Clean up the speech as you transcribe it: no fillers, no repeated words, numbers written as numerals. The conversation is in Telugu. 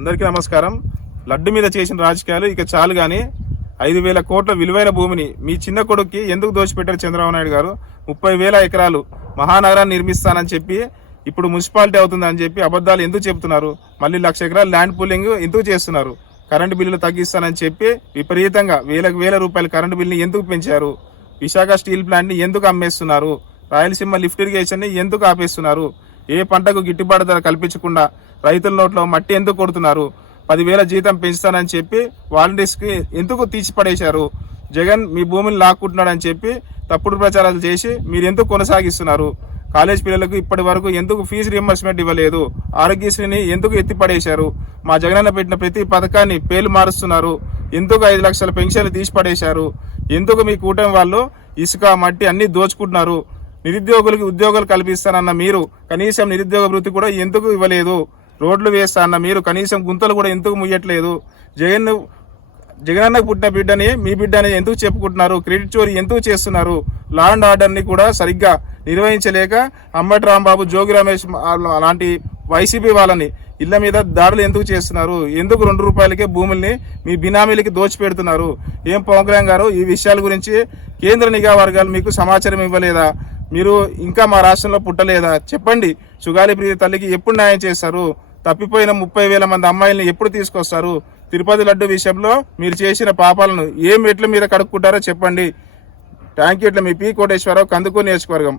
అందరికీ నమస్కారం. లడ్డు మీద చేసిన రాజకీయాలు ఇక చాలు గాని 5,000 కోట్ల విలువైన భూమిని మీ చిన్న కొడుక్కి ఎందుకు దోచిపెట్టారు చంద్రబాబు నాయుడు గారు? 30,000 ఎకరాలు మహానగరాన్ని నిర్మిస్తానని చెప్పి ఇప్పుడు మున్సిపాలిటీ అవుతుందని చెప్పి అబద్ధాలు ఎందుకు చెప్తున్నారు? మళ్ళీ 1,00,000 ఎకరాలు ల్యాండ్ పూలింగ్ ఎందుకు చేస్తున్నారు? కరెంటు బిల్లులు తగ్గిస్తానని చెప్పి విపరీతంగా వేల రూపాయల కరెంటు బిల్లుని ఎందుకు పెంచారు? విశాఖ స్టీల్ ప్లాంట్ని ఎందుకు అమ్మేస్తున్నారు? రాయలసీమ లిఫ్ట్ ఇరిగేషన్ని ఎందుకు ఆపేస్తున్నారు? ఏ పంటకు గిట్టుబాటు ధర కల్పించకుండా రైతుల నోట్లో మట్టి ఎందుకు కొడుతున్నారు? 10,000 జీతం పెంచుతానని చెప్పి వాలంటీర్స్కి ఎందుకు తీసిపడేశారు? జగన్ మీ భూమిని లాక్కుంటున్నాడని చెప్పి తప్పుడు ప్రచారాలు చేసి మీరు ఎందుకు కొనసాగిస్తున్నారు? కాలేజ్ పిల్లలకు ఇప్పటి వరకు ఎందుకు ఫీజు రియంబర్స్మెంట్ ఇవ్వలేదు? ఆరోగ్యశ్రీని ఎందుకు ఎత్తిపడేశారు? మా జగనన్న పెట్టిన ప్రతి పథకాన్ని పేర్లు మారుస్తున్నారు. ఎందుకు 5 లక్షల పెన్షన్లు తీసిపడేశారు? ఎందుకు మీ కూటమి వాళ్ళు ఇసుక మట్టి అన్ని దోచుకుంటున్నారు? నిరుద్యోగులకు ఉద్యోగాలు కల్పిస్తానన్న మీరు కనీసం నిరుద్యోగ వృత్తి కూడా ఎందుకు ఇవ్వలేదు? రోడ్లు వేస్తా అన్న మీరు కనీసం గుంతలు కూడా ఎందుకు ముయ్యట్లేదు? జగనన్నకు పుట్టిన బిడ్డని మీ బిడ్డని ఎందుకు చెప్పుకుంటున్నారు? క్రెడిట్ చోరీ ఎందుకు చేస్తున్నారు? లా అండ్ ఆర్డర్ని కూడా సరిగ్గా నిర్వహించలేక అంబటి రాంబాబు, జోగి రమేష్ అలాంటి వైసీపీ వాళ్ళని ఇళ్ల మీద దాడులు ఎందుకు చేస్తున్నారు? ఎందుకు 2 రూపాయలకే భూముల్ని మీ బినామీలకి దోచిపెడుతున్నారు? ఏం పవన్ కళ్యాణ్ గారు, ఈ విషయాల గురించి కేంద్ర నిఘా వర్గాలు మీకు సమాచారం ఇవ్వలేదా? మీరు ఇంకా మా రాష్ట్రంలో పుట్టలేదా? చెప్పండి. సుగాలి ప్రియ తల్లికి ఎప్పుడు న్యాయం చేస్తారు? తప్పిపోయిన 30,000 మంది అమ్మాయిల్ని ఎప్పుడు తీసుకొస్తారు? తిరుపతి లడ్డు విషయంలో మీరు చేసిన పాపాలను ఏ మెట్ల మీద కడుక్కుంటారో చెప్పండి. Thank you. ఇట్లా మీ పి కోటేశ్వరరావు, కందుకూరు నియోజకవర్గం.